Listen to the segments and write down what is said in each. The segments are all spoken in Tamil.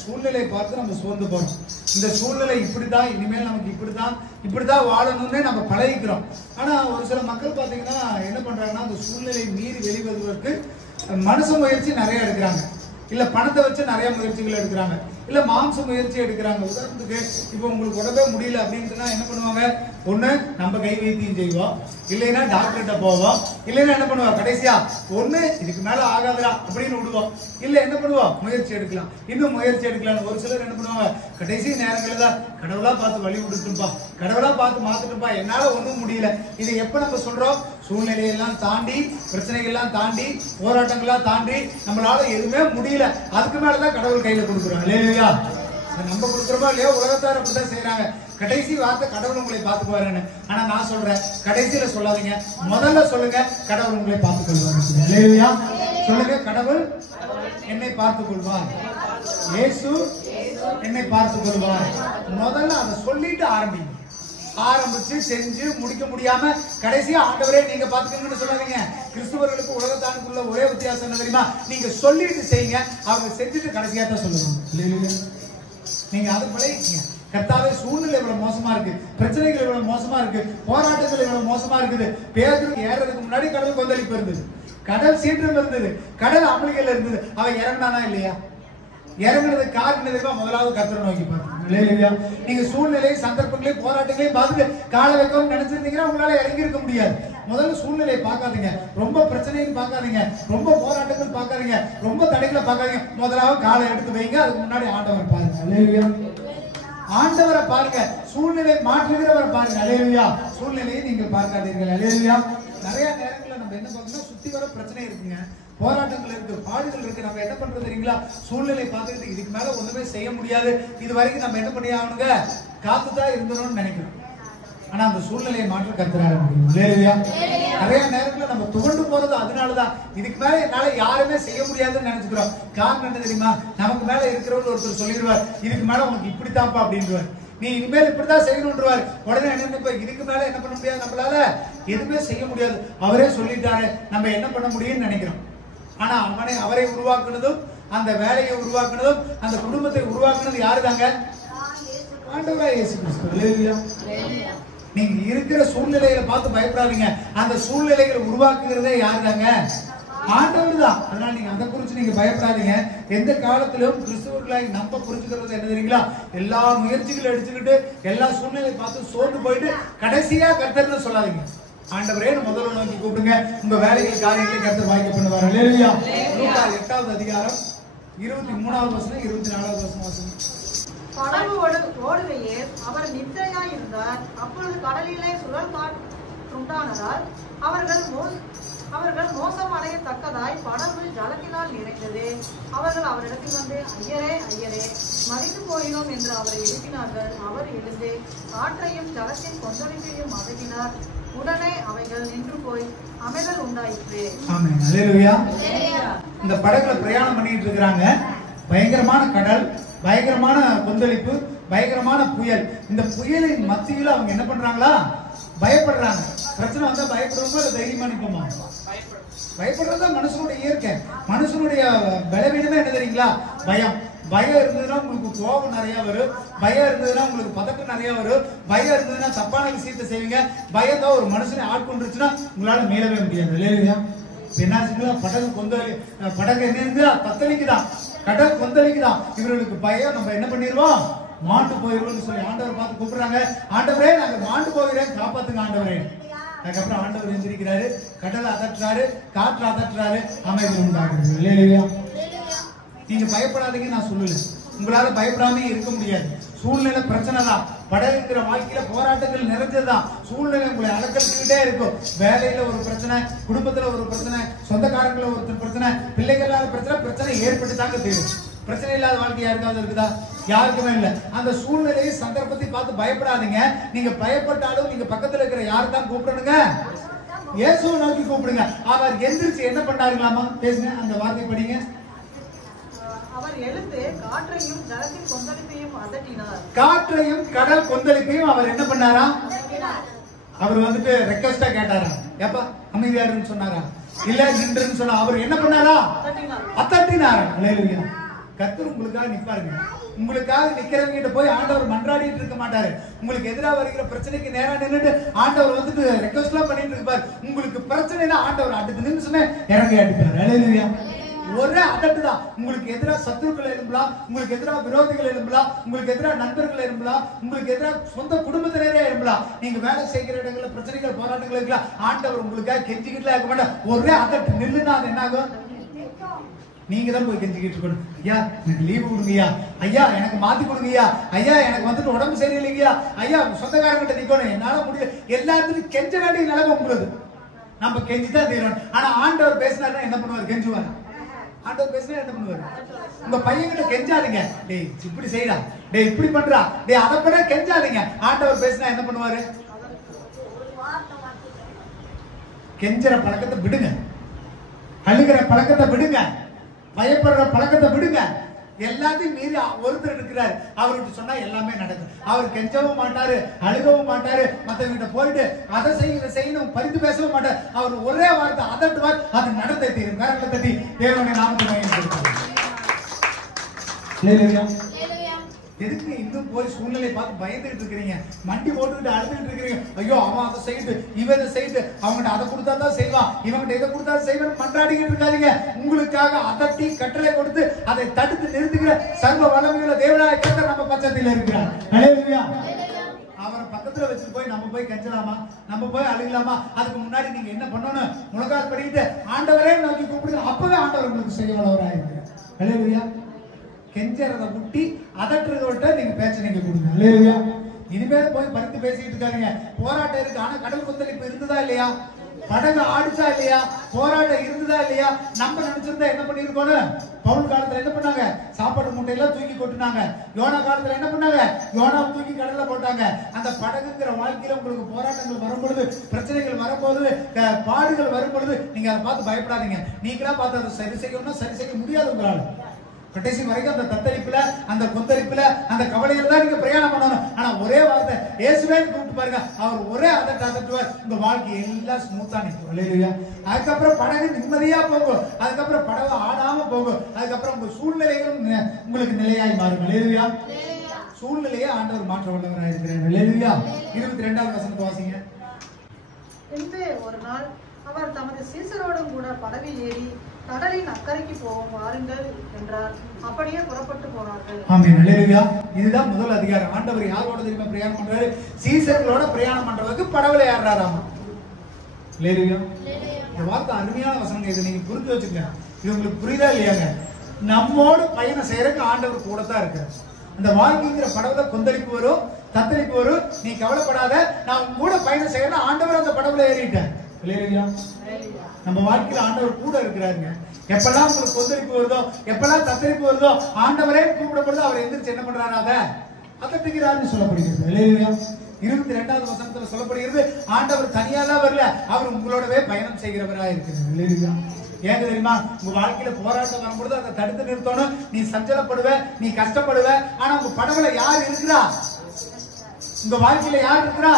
சூழ்நிலையை பார்த்து நம்ம சோர்ந்து போறோம். இந்த சூழ்நிலை இப்படிதான், இனிமேல் நமக்கு இப்படிதான் வாழணும்னு நம்ம பழகிக்கிறோம். ஆனா ஒரு சில மக்கள் பாத்தீங்கன்னா என்ன பண்றாங்கன்னா, அந்த சூழ்நிலை மீறி வெளிவருவதற்கு மனுஷ முயற்சி நிறைய எடுக்கிறாங்க, இல்ல பணத்தை வச்சு நிறைய முயற்சிகள் எடுக்கிறாங்க, இல்ல மாம்ச முயற்சி எடுக்கிறாங்க. உதாரணத்துக்கு இப்போ உங்களுக்கு உடம்பே முடியல அப்படின்னா என்ன பண்ணுவாங்க, ஒண்ணு நம்ம கை வைத்தியம் செய்வோம், இல்லைன்னா டாக்டர்கிட்ட போவோம், இல்லைன்னா என்ன பண்ணுவோம், கடைசியா ஒண்ணு இதுக்கு மேல ஆகாதரா அப்படின்னு விடுவோம், இல்ல என்ன பண்ணுவோம், முயற்சி எடுக்கலாம், இன்னும் முயற்சி எடுக்கலாம். ஒரு சிலர் என்ன பண்ணுவாங்க, கடைசி நேரங்களில் தான் கடவுளா பார்த்து வழி விட்டுட்டுப்பா, கடவுளா பார்த்து மாத்துட்டுப்பா, என்னால ஒண்ணும் முடியல. இது எப்ப நம்ம சொல்றோம், சூழ்நிலையெல்லாம் தாண்டி, பிரச்சனைகள்லாம் தாண்டி, போராட்டங்கள்லாம் தாண்டி நம்மளால எதுவுமே முடியல, அதுக்கு மேலதான் கடவுள் கையில கொடுக்குறோம் இல்லையா? நம்ம கொடுக்குறோமோ இல்லையோ, உலகத்தார் அப்படிதான் செய்யறாங்க. கடைசி வார்த்தை கடவுள் உங்களை பார்த்துக்குவாருன்னு. ஆனா நான் சொல்றேன், கடைசியில சொல்லாதீங்க, முதல்ல சொல்லுங்க கடவுள் உங்களை பார்த்துக் கொள்வார் இல்லையா? சொல்லுங்க, கடவுள் என்னை பார்த்துக் கொள்வார், இயேசு என்னை பார்த்துக் கொள்வார். முதல்ல அதை சொல்லிட்டு ஆரம்பிச்சு செஞ்சு முடிக்க முடியாம கடைசியா ஆண்டவரே நீங்க பாத்துக்கங்கன்னு சொல்லாதீங்க. கிறிஸ்துவர்களுக்கு உலகத்தானுக்குள்ள ஒரே வித்தியாசம் என்ன தெரியுமா, நீங்க சொல்லிட்டு செய்யுங்க, அவங்க செஞ்சுட்டு கடைசியா தான் சொல்லுவாங்க. நீங்க அது பழகிக்கீங்க. கர்த்தாவே சூழ்நிலை இவ்வளவு மோசமா இருக்கு, பிரச்சனைகள் இவ்வளவு மோசமா இருக்கு, போராட்டங்கள் இவ்வளவு மோசமா இருக்குது. பேதுரு ஏறதுக்கு முன்னாடி கடல் கொந்தளிப்பு இருந்தது, கடல் சீற்றம் இருந்தது, கடல் அமளிகள் இருந்தது. அவன் இறங்கினானா இல்லையா? இறங்குறது காரணம் முதலாவது கர்த்தரை நோக்கி பாருங்க. நீங்க சூழ்நிலை, சந்தர்ப்பங்களை, போராட்டங்களை பார்த்துட்டு கால வைக்கணும்னு நினைச்சிருந்தீங்கன்னா உங்களால இறங்கி இருக்க முடியாது. முதல்ல சூழ்நிலையை பார்க்காதீங்க, ரொம்ப பிரச்சனைன்னு பார்க்காதீங்க, ரொம்ப போராட்டங்கள் பார்க்காதீங்க, ரொம்ப தடைகளை பார்க்காதீங்க. முதலாவது காலை எடுத்து வைங்க, அதுக்கு முன்னாடி ஆண்டவரை பாருங்க. ஆண்டவரை பாருங்க, சூழ்நிலை மாற்றுகிறவரை பாருங்க. அல்லேலூயா. சூழ்நிலையை நீங்கள் பார்க்காதீர்கள். அல்லேலூயா. நிறைய நேரங்களில் நம்ம என்ன பார்க்கணும், சுத்தி வர பிரச்சனை இருக்குங்க, போராட்டங்கள் இருக்கு, பாடுகள் இருக்கு. நம்ம என்ன பண்றது தெரியுங்களா, சூழ்நிலை பார்த்துக்கிட்டு இதுக்கு மேல ஒண்ணுமே செய்ய முடியாது, இது வரைக்கும் நம்ம என்ன பண்ணி ஆகணுங்க, காத்துதான் இருந்தணும்னு நினைக்கிறோம். ஆனா அந்த சூழ்நிலையை மாற்ற கர்த்தரால முடியும். இல்லையா? நிறைய நேரத்துல நம்ம துவண்டு போறது அதனாலதான், இதுக்கு மேல என்னால யாருமே செய்ய முடியாதுன்னு நினைச்சுக்கிறோம். காரணம் என்ன தெரியுமா, நமக்கு மேல இருக்கிறவங்க ஒருத்தர் சொல்லிடுவார், இதுக்கு மேல உனக்கு இப்படித்தான்ப்பா அப்படின்றார், நீ இனிமேல் இப்படிதான் செய்யணும்ன்றவார். உடனே என்ன, இதுக்கு மேல என்ன பண்ண முடியாது, நம்மளால எதுவுமே செய்ய முடியாது, அவரே சொல்லிட்டாரு, நம்ம என்ன பண்ண முடியும்னு நினைக்கிறோம். ஆனா அவரை உருவாக்குனதும், அந்த வேலையை உருவாக்குனதும், அந்த குடும்பத்தை உருவாக்குனது யாருதாங்க, ஆண்டவராகிய இயேசு கிறிஸ்து. நீங்க இருக்கிற சூழ்நிலைகளை பார்த்து பயப்படாதீங்க, அந்த சூழ்நிலைகளை உருவாக்குகிறதே யாருதாங்க, ஆண்டவர் தான். அதனால நீங்க அதை குறிச்சு நீங்க பயப்படாதீங்க. எந்த காலத்திலும் கிறிஸ்துவர்களாய் நம்ம புரிஞ்சுக்கிறது என்ன தெரியுங்களா, எல்லா முயற்சிகளும் எடுத்துக்கிட்டு எல்லா சூழ்நிலையை பார்த்து சோர்ந்து போயிட்டு கடைசியா கர்த்தர்னு சொல்லாதீங்க. ஆண்டவரே முதல்ல நோக்கி கூப்பிடுங்க, உங்க வேலைகள் காரியங்களை கர்த்தர் வாய்க்க பண்ணுவார். அல்லேலூயா. லூக்கா 8வது அதிகாரம் 23வது வசனம் 24வது வசனம் வாசிங்க. கடல் ஓடுகையே அவர் நித்திரையாய் இருந்தார். அப்பொழுது கடலிலே சுழல் காற்றுண்டானதால் அவர்கள் மோசம் அடையத்தக்கதாய் படகு ஜலத்தினால் நிறைந்தது. அவர்கள் அவரிடத்தில் வந்து, ஐயரே ஐயரே, மறித்து போயினோம் என்று அவரை எழுப்பினார்கள். அவர் எழுந்து காற்றையும் ஜலத்தின் கொந்தளிப்பையும் அதட்டினார். உடனே அவைகள் நின்று போய் அமைதல் உண்டாயிற்று. ஆமென். அல்லேலூயா. இந்த படகுல பிரயாணம் பண்ணிட்டு இருக்காங்க. பயங்கரமான கடல், பயங்கரமான கொந்தளிப்பு, பயங்கரமான புயல். இந்த புயலின் மத்தியில் அவங்க என்ன பண்றாங்களா, பயப்படுறாங்க. பிரச்சனை வந்தா பயப்படுறவங்க தைரியமா நிற்போமா, பயப்படுறதுதான் மனுஷனுடைய இயற்கை. மனுஷனுடைய பலவீனமே என்ன தெரியுங்களா, பயம். பயம் இருந்ததுன்னா உங்களுக்கு கோபம் நிறைய வரும், பயம் இருந்ததுன்னா உங்களுக்கு பதட்டம் நிறைய வரும், பயம் இருந்ததுன்னா தப்பான விஷயத்தை செய்வீங்க. பயம் தான் ஒரு மனுஷனை ஆட்கொண்டுருச்சுன்னா உங்களால மீளவே முடியாது. இல்லையா? என்னாச்சுங்களா, படகு என்ன தத்தளிக்குதான், கடல் கொந்தளிக்குதான். இவர்களுக்கு பயம், நம்ம என்ன பண்ணிடுவோம், மாண்டு போயிடுவோம்னு சொல்லி ஆண்டவர் பார்த்து கூப்பிடுறாங்க. ஆண்டவரே நாங்க மாண்டு போகிறேன், காப்பாத்துங்க ஆண்டவரே. அதுக்கப்புறம் ஆண்டவர் எந்திரிக்கிறாரு, கடலை அதட்டுறாரு, காற்று அதட்டுறாரு, அமைதி உண்டாகிறது. இல்லையா? நீங்க பயப்படாதீங்க நான் சொல்லல, உங்களால பயப்படாம இருக்க முடியாது. சூழ்நிலை பிரச்சனை தான், படகுங்கிற வாழ்க்கையில போராட்டங்கள் நிறைஞ்சதுதான். சூழ்நிலை உங்களை அலக்கழிச்சுக்கிட்டே இருக்கும். வேலையில ஒரு பிரச்சனை, குடும்பத்துல ஒரு பிரச்சனை, சொந்தக்காரங்கள ஒரு பிரச்சனை, பிள்ளைகளால பிரச்சனை ஏற்பட்டு தாங்க தெரியும். பிரச்சனை இல்லாத வாழ்க்கை யாருக்காவது இருக்குதா? யாருக்குமே இல்ல. அந்த சூழ்நிலையை சந்தர்ப்பத்தை பார்த்து பயப்படாதீங்க. நீங்க பயப்பட்டாலும் நீங்க பக்கத்துல இருக்கிற யாரு தான் கூப்பிடணுங்க, இயேசுவை நோக்கி கூப்பிடுங்க. அவர் எந்திரிச்சு என்ன பண்ணாருங்களாமா, பேசுங்க, அந்த வார்த்தை படிங்க. அவர் எழுந்து காற்றையும் ஜலத்தின் கொந்தளிப்பையும் அதட்டினார். காற்றையும் கடல் கொந்தளிப்பையும் அவர் என்ன பண்ணாரா, அவர் வந்துட்டு ரெக்வெஸ்டா கேட்டாரா, ஏப்பா அமைதியாருன்னு சொன்னாரா, இல்ல நின்றுன்னு சொன்னா, அவர் என்ன பண்ணாரா, அதட்டினாரா. அல்லேலூயா. கர்த்தர் உங்களுக்காக நிப்பாருங்க. உங்களுக்காக நிக்கிறவங்க கிட்ட போய் ஆண்டவர் மன்றாடிட்டு இருக்க மாட்டாரு. உங்களுக்கு எதிராக வருகிற பிரச்சனைக்கு நேரா நின்னுட்டு ஆண்டவர் வந்துட்டு ரெக்வெஸ்ட் எல்லாம் பண்ணிட்டு இருப்பாரு. உங்களுக்கு பிரச்சனைனா ஆண்டவர் அடுத்த நிமிஷமே இறங்கி அடிப்பாரு. ஹல்லேலூயா. ஒரே அதட்டு தான். உங்களுக்கு எதிராக சத்துருக்கள் எழும்பலாம், உங்களுக்கு எதிராக விரோதிகள் எழும்பலாம், உங்களுக்கு எதிராக நண்பர்கள் எழும்பலாம், உங்களுக்கு எதிராக சொந்த குடும்பத்தினரே எழும்பலாம். நீங்க வேலை செய்கிற இடங்கள்ல பிரச்சனைகள் போராட்டங்கள் இருக்கலாம். ஆண்டவர் உங்களுக்காக கெஞ்சிக்கிட்டுலாம் இருக்க மாட்டார். ஒரே அதட்டு நில்லுனா அது என்ன ஆகும்? நீங்க தான் போய் கெஞ்சிக்கிட்டு இருக்கணும். ஐயா எனக்கு லீவு கொடுங்கய்யா, ஐயா எனக்கு மாத்தி கொடுங்கய்யா, ஐயா எனக்கு வந்துட்டு உடம்பு சரியில்லைங்கய்யா, ஐயா சொந்தக்காரங்கிட்ட நிக்கணும், என்னால முடியல. எல்லாத்துக்கும் கெஞ்ச வேண்டிய நிலைமை உங்களுக்கு. நம்ம கெஞ்சிதான் தீரணும். ஆனா ஆண்டவர் பேசினாருன்னா என்ன பண்ணுவார்? கெஞ்சுவார். ஆண்டவர் பேசினா என்ன பண்ணுவாரு? உங்க பையன்கிட்ட கெஞ்சாதீங்க, டேய் இப்படி செய்யடா, டேய் இப்படி பண்றா, டேய் அதை பண்ண கெஞ்சாதீங்க. ஆண்டவர் பேசினா என்ன பண்ணுவாரு? கெஞ்சற பழக்கத்தை விடுங்க, அழுகிற பழக்கத்தை விடுங்க, பயப்படுற பழக்கத்தை விடுங்க. எல்லாத்தையும் மீறி ஒருத்தர் இருக்கிறார், அவர்கிட்ட சொன்னா எல்லாமே நடக்கும். அவர் கெஞ்சவும் மாட்டாரு, அழுகவும் மாட்டாரு, மத்தவங்கிட்ட போயிட்டு அதை செய்யணும் பரிந்து பேசவும் மாட்டார். அவர் ஒரே வார்த்தை அதட்டுவார், அது நடந்தே தீரும். கரங்களை தட்டி தேவனுடைய நாமத்தை மகிமைப்படுத்துவார். எதுக்கு இன்னும் போய் சூழ்நிலை பார்த்து பயந்துட்டு இருக்கிறீங்க? மண்டி போட்டுக்கிட்டு அழுதுகிட்டு இருக்கிறீங்க. ஐயோ அவன் அதை செய்து, இவன் இதை செய்து, அவங்ககிட்ட அதை கொடுத்தா தான் செய்வான், இவங்கிட்ட இதை கொடுத்தா செய்வான் மன்றாடிக்கிட்டு இருக்காதீங்க. உங்களுக்காக அதட்டி கட்டளை கொடுத்து அதை தடுத்து நிறுத்துகிற சர்வ வல்லமையுள்ள தேவனாய கர்த்தர் நம்ம பட்சத்தில் இருக்கிறார். ஹல்லேலூயா. அவரை பக்கத்துல வச்சுட்டு போய் நம்ம போய் கெஞ்சலாமா? நம்ம போய் அழுகலாமா? அதுக்கு முன்னாடி நீங்க என்ன பண்ணணும்? முழங்கால் படிக்கிட்டு ஆண்டவரே நோக்கி கூப்பிடுங்க. அப்பவே ஆண்டவர் உங்களுக்கு செய்ய வல்லவராயிருக்கிறார். ஹல்லேலூயா. கெஞ்சறத முட்டி அதட்டுறத விட்டு நீங்க பேச்ச நீங்க கொடுங்க. ஹல்லேலூயா. இனிமேல் போய் பறித்து பேசிட்டு இருக்காங்க. போராட்டம் இருக்கு, ஆனா கடல் கொந்தளிப்பு இருந்ததா இல்லையா? படகு ஆடிச்சா இல்லையா? போராட்டம் இருந்ததா இல்லையா? நம்ம நினைச்சிருந்தா என்ன பண்ணிருக்கோம்? பவுல் காலத்துல என்ன பண்ணாங்க? சாப்பாடு மூட்டையெல்லாம் தூக்கி கொட்டுனாங்க. யோனா காலத்துல என்ன பண்ணாங்க? யோனாவை தூக்கி கடல்ல போட்டாங்க. அந்த படகுங்கிற வாழ்க்கையில உங்களுக்கு போராட்டங்கள் வரும்பொழுது, பிரச்சனைகள் வரும்போது, பாடுகள் வரும்பொழுது நீங்க அதை பார்த்து பயப்படாதீங்க. நீங்களா பார்த்து அதை சரி செய்யணும்னா சரி செய்ய முடியாது உங்களால. கடைசி வரைக்கும் அந்த தத்தளிப்புல, அந்த கொந்தளிப்புல, அந்த கவலையில தான் நீங்க பிரயாணம் பண்ணணும். ஆனா ஒரே வார்த்தை இயேசுவேன்னு கூப்பிட்டு பாருங்க, அவர் ஒரே அதட்டுவார். உங்க வாழ்க்கை எல்லாம் ஸ்மூத்தா நிற்கும். ஹல்லேலூயா. அதுக்கப்புறம் படகு நிம்மதியா போகும், அதுக்கப்புறம் படகு ஆடாம போகும், அதுக்கப்புறம் உங்க சூழ்நிலைகளும் உங்களுக்கு நிலையாய் மாறும். ஹல்லேலூயா. சூழ்நிலையை ஆண்டவர் மாற்ற வல்லவராக இருக்கிறார். ஹல்லேலூயா. 22வது வசனத்தை வாசிங்க. பின்பு ஒரு நாள் அவர் தமது சீசரோடும் கூட படவில் ஏறி கடலின் அக்கறைக்கு போவோம் வாருங்கள் என்றார். அப்படியே புறப்பட்டு போனார்கள். ஆமென். ஹல்லேலூயா. இதுதான் முதல் அதிகாரம். ஆண்டவர் யாரோட தெரியுமா பிரயாணம் பண்றாரு? சீசர்களோட பிரயாணம் பண்றதுக்கு படவுல ஏறாராமா. ஹல்லேலூயா. இந்த வார்த்தை அருமையான வசனம். இதை நீங்க புரிஞ்சு வச்சுக்கங்க. இது உங்களுக்கு புரியுதா இல்லையாங்க? நம்மோடு பயணம் செய்யறதுக்கு ஆண்டவர் கூட தான் இருக்காரு. அந்த வாழ்க்கைங்கிற படவுல கொந்தளிப்பு வரும், தத்தளிப்பு வரும். நீ கவலைப்படாத, நான் உங்க கூட பயணம் செய்யறேன். ஆண்டவர் அந்த படவுல ஏறிட்டேன். ஹல்லேலூயா. நம்ம வாழ்க்கையில ஆண்டவர் கூட இருக்கிறாருங்க. எப்பெல்லாம் உங்களுக்கு கொந்தளிப்பு வருதோ, எப்பெல்லாம் தத்தளிப்பு வருதோ, ஆண்டவரே கூப்பிடப்படுதோ அவர் எந்திரிச்சு என்ன பண்றாரு? அதை அதட்டுகிறார்னு சொல்லப்படுகிறது. ஹல்லேலூயா. 22வது வசனத்துல சொல்லப்படுகிறது, ஆண்டவர் தனியாலாம் வரல, அவர் உங்களோடவே பயணம் செய்கிறவரா இருக்கிறார். ஹல்லேலூயா. ஏன் தெரியுமா? உங்க வாழ்க்கையில போராட்டம் வரும்போது அதை தடுத்து நிறுத்தணும். நீ சஞ்சலப்படுவ, நீ கஷ்டப்படுவ. ஆனா உங்க படவுல யார் இருக்கிறா? உங்க வாழ்க்கையில யார் இருக்கிறா?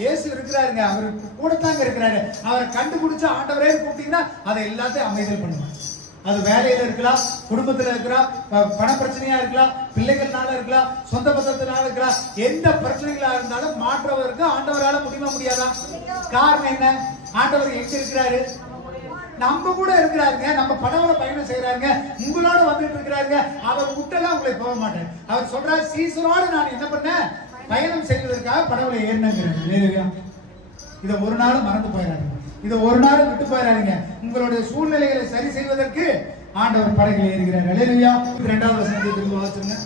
இயேசு இருக்கிறாருங்க. அவர் கூட தாங்க இருக்கிறாரு. அவரை கண்டுபிடிச்ச ஆண்டவரே கூப்பிட்டீங்கன்னா அதை எல்லாத்தையும் அமைதல் பண்ணுவார். அது வேலையில இருக்கலாம், குடும்பத்துல இருக்கலாம், பண பிரச்சனையா இருக்கலாம், பிள்ளைகள்னால இருக்கலாம், சொந்த பந்தத்தினால இருக்கலாம். எந்த பிரச்சனைகளா இருந்தாலும் மாற்றவருக்கு ஆண்டவரால முடியுமா முடியாதா? காரணம் என்ன? ஆண்டவர் எங்க இருக்கிறாரு? நம்ம கூட இருக்கிறாருங்க. நம்ம படவுல பயணம் செய்யறாங்க, உங்களோட வந்துட்டு இருக்கிறாருங்க. அவர் விட்டெல்லாம் உங்களை போக மாட்டேன். அவர் சொல்றாரு, சீசரோட நான் என்ன பண்ணேன்? பயணம் செய்வதற்காக படவுல ஏறினாங்க. இதை ஒரு நாள் மறந்து போயிடாதீங்க. இதை ஒரு நாள் விட்டு போயிடாதீங்க. உங்களுடைய சூழ்நிலைகளை சரி செய்வதற்கு ஆண்டவர் படகில் ஏறுகிறார். ஹல்லேலூயா. 2வது வசனத்தை திரும்ப வாசிங்க.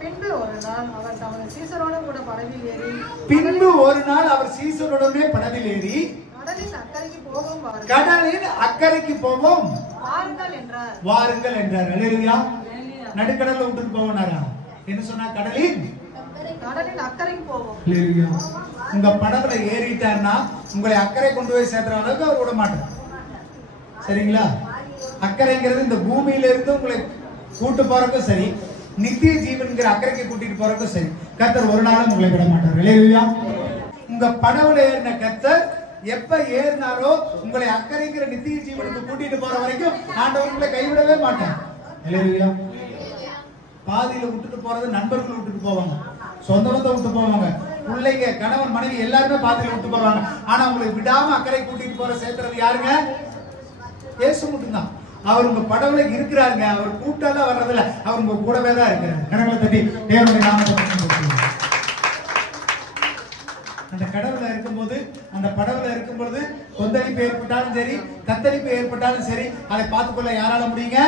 பின்பு ஒரு நாள் அவர் தமது சீசரோடும் கூட படவில் ஏறி பின்பு ஒரு நாள் அவர் சீசரோடனே படவில் ஏறி கடலின் அக்கறைக்கு போவோம் வாருங்கள். கடலின் அக்கறைக்கு போவோம் வாருங்கள் என்றார். வாருங்கள் என்றார். ஹல்லேலூயா. நடுக்கடல்ல விட்டுட்டு போவனாரா? என்ன சொன்னா? கடலின் அக்கறைக்கு போவோம். ஹல்லேலூயா. உங்க படகுல ஏறிட்டார்னா உங்களை அக்கறை கொண்டு போய் சேர்க்கிற அளவுக்கு அவர் விட மாட்டார். சரிங்களா? அக்கறைங்கிறது இந்த பூமியில இருந்து உங்களை கூட்டு போறதுக்கும் சரி, நித்திய ஜீவன்கிற அக்கறைக்கு கூட்டிட்டு போறதுக்கும் சரி, கர்த்தர் ஒரு நாளும் உங்களை விட மாட்டார். ஹல்லேலூயா. உங்க படகுல ஏறின கர்த்தர் எப்ப ஏறினாரோ உங்களை அக்கறைங்கிற நித்திய ஜீவனுக்கு கூட்டிட்டு போற வரைக்கும் ஆண்டவர் உங்களை கைவிடவே மாட்டார். ஹல்லேலூயா. பாதியில விட்டுட்டு போறது நண்பர்கள் விட்டுட்டு போவாங்க, சொந்த பந்தத்தை விட்டு போவாங்க, பிள்ளைங்க, கணவன், மனைவி எல்லாருமே பாதியில விட்டு போவாங்க. ஆனா உங்களுக்கு விடாம அக்கறை கூட்டிட்டு போற சேர்த்துறது யாருங்க? இயேசு மட்டும்தான். அவர் உங்க படவுல இருக்கிறாருங்க. அவர் கூட்டால வர்றதில்ல, அவர் உங்க கூடவே தான் இருக்கிறார். கடவுளை தட்டி தேவனுடைய நாமத்தை அந்த கடவுள இருக்கும்போது, அந்த படவுல இருக்கும் பொழுது கொந்தளிப்பு ஏற்பட்டாலும் சரி, தத்தளிப்பு ஏற்பட்டாலும் சரி, அதை பார்த்துக்கொள்ள யாரால முடியுங்க?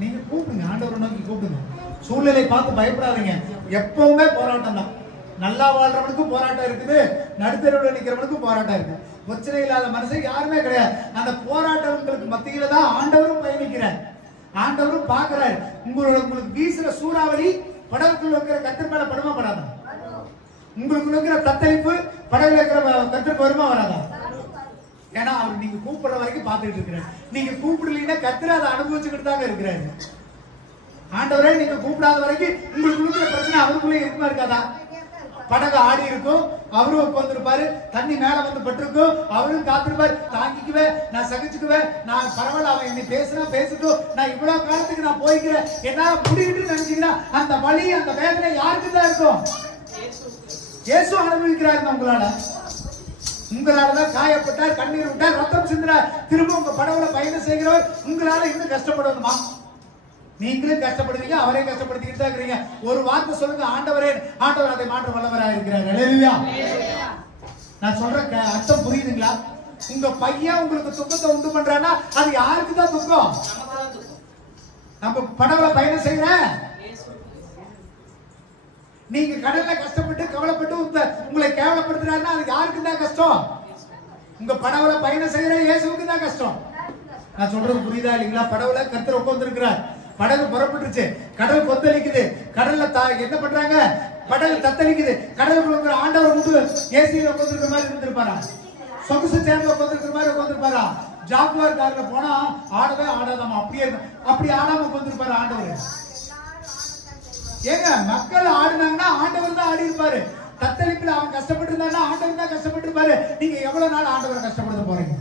நீங்க கூப்பிடுங்க, ஆண்டவரை நோக்கி கூப்பிடுங்க. சூழ்நிலை பார்த்து பயப்படாதீங்க. எப்பவுமே போராட்டம் தான். நல்லா வாழ்றவனுக்கும் போராட்டம் இருக்குது, நடுத்தரவுல நிக்கிறவனுக்கும் போராட்டம் இருக்கு. பிரச்சனை இல்லாத மனுஷன் யாருமே கிடையாது. அந்த போராட்டங்களுக்கு மத்தியில தான் ஆண்டவரும் பயணிக்கிறார், ஆண்டவரும் பார்க்கிறார். உங்களுக்கு வீசுற சூறாவளி படகுக்குள்ள இருக்கிற கத்தர் மேல படுமா படாதா? உங்களுக்கு இருக்கிற தத்தளிப்பு படகுல இருக்கிற கத்தருக்கு வருமா வராதா? ஏன்னா அவர் நீங்க கூப்பிடுற வரைக்கும் பார்த்துட்டு இருக்கிறார். நீங்க கூப்பிடலீங்கன்னா கத்தர் அதை அனுபவிச்சுக்கிட்டு தாங்க இருக்கிறாரு. ஆண்டவரே நீங்க கூப்பிடாத வரைக்கும் உங்களுக்கு இருக்கிற பிரச்சனை அவருக்குள்ளே இருக்குமா இருக்காதா? படகு ஆடி இருக்கும், அவரும் உட்கார்ந்துருப்பாரு, தண்ணி மேல வந்து பட்டிருக்கும், அவரும் காத்திருப்பாரு. தாங்கிக்குவேன், நான் சகிச்சுக்குவேன், நான் பரவாயில்ல, அவன் என்னை பேசுனா பேசட்டும், நான் இவ்வளவு காலத்துக்கு நான் போய்க்கிறேன், என்ன முடிக்கிட்டு நினைச்சீங்கன்னா அந்த வலி, அந்த வேதனை யாருக்கு தான் இருக்கும்? இயேசு அனுபவிக்கிறாருங்க. உங்களாலதான் காயப்பட்டார், கண்ணீர் விட்டார், ரத்தம் சிந்தினார். திரும்ப உங்க படவுல பயணம் செய்கிறவர் உங்களால இன்னும் கஷ்டப்படணுமா? நீங்களும் கஷ்டப்படுவீங்க, அவரே கஷ்டப்படுத்திக்கிட்டு தான் இருக்கிறீங்க. ஒரு வார்த்தை சொல்லுங்க, ஆண்டவரே, ஆண்டவர் அதை மாற்ற வல்லவராக இருக்கிறார். அல்லேலூயா. நான் சொல்ற அர்த்தம் புரியுதுங்களா? உங்க பையன் உங்களுக்கு துக்கத்தை உண்டு பண்றானா அது யாருக்கு தான் துக்கம்? நம்ம படவுல பயணம் செய்யற நீங்க கடல்ல கஷ்டப்பட்டு கவலைப்பட்டு உங்களை கேவலப்படுத்துறாருன்னா அது யாருக்கு தான் கஷ்டம்? உங்க படவுல பயணம் செய்யற இயேசுவுக்கு தான் கஷ்டம். நான் சொல்றது புரியுதா இல்லைங்களா? படவுல கர்த்தர் உட்கார்ந்து இருக்கிறார், படகு புறப்பட்டுருச்சு, கடல் கொந்தளிக்குது, கடல்ல என்ன பண்றாங்க? படகு தத்தளிக்குது. கடலுக்குள்ள ஆண்டவர் முட்டு ஏசியில உட்கார்ந்துருக்கிற மாதிரி இருந்திருப்பாரா? சொகுசு சேர்ந்து உட்கார்ந்துருக்கிற மாதிரி உட்கார்ந்துருப்பாரா? ஜாக்குவார் கார்ல போனா ஆடவே ஆடாதாமா, அப்படி ஆடாம உட்கார்ந்துருப்பாரு ஆண்டவர். ஏங்க மக்கள் ஆடுனாங்கன்னா ஆண்டவர் தான் ஆடி இருப்பாரு. தத்தளிப்புல அவன் கஷ்டப்பட்டு இருந்தான்னா ஆண்டவர் தான் கஷ்டப்பட்டு இருப்பாரு. நீங்க எவ்வளவு நாள் ஆண்டவரை கஷ்டப்படுத்த போறீங்க?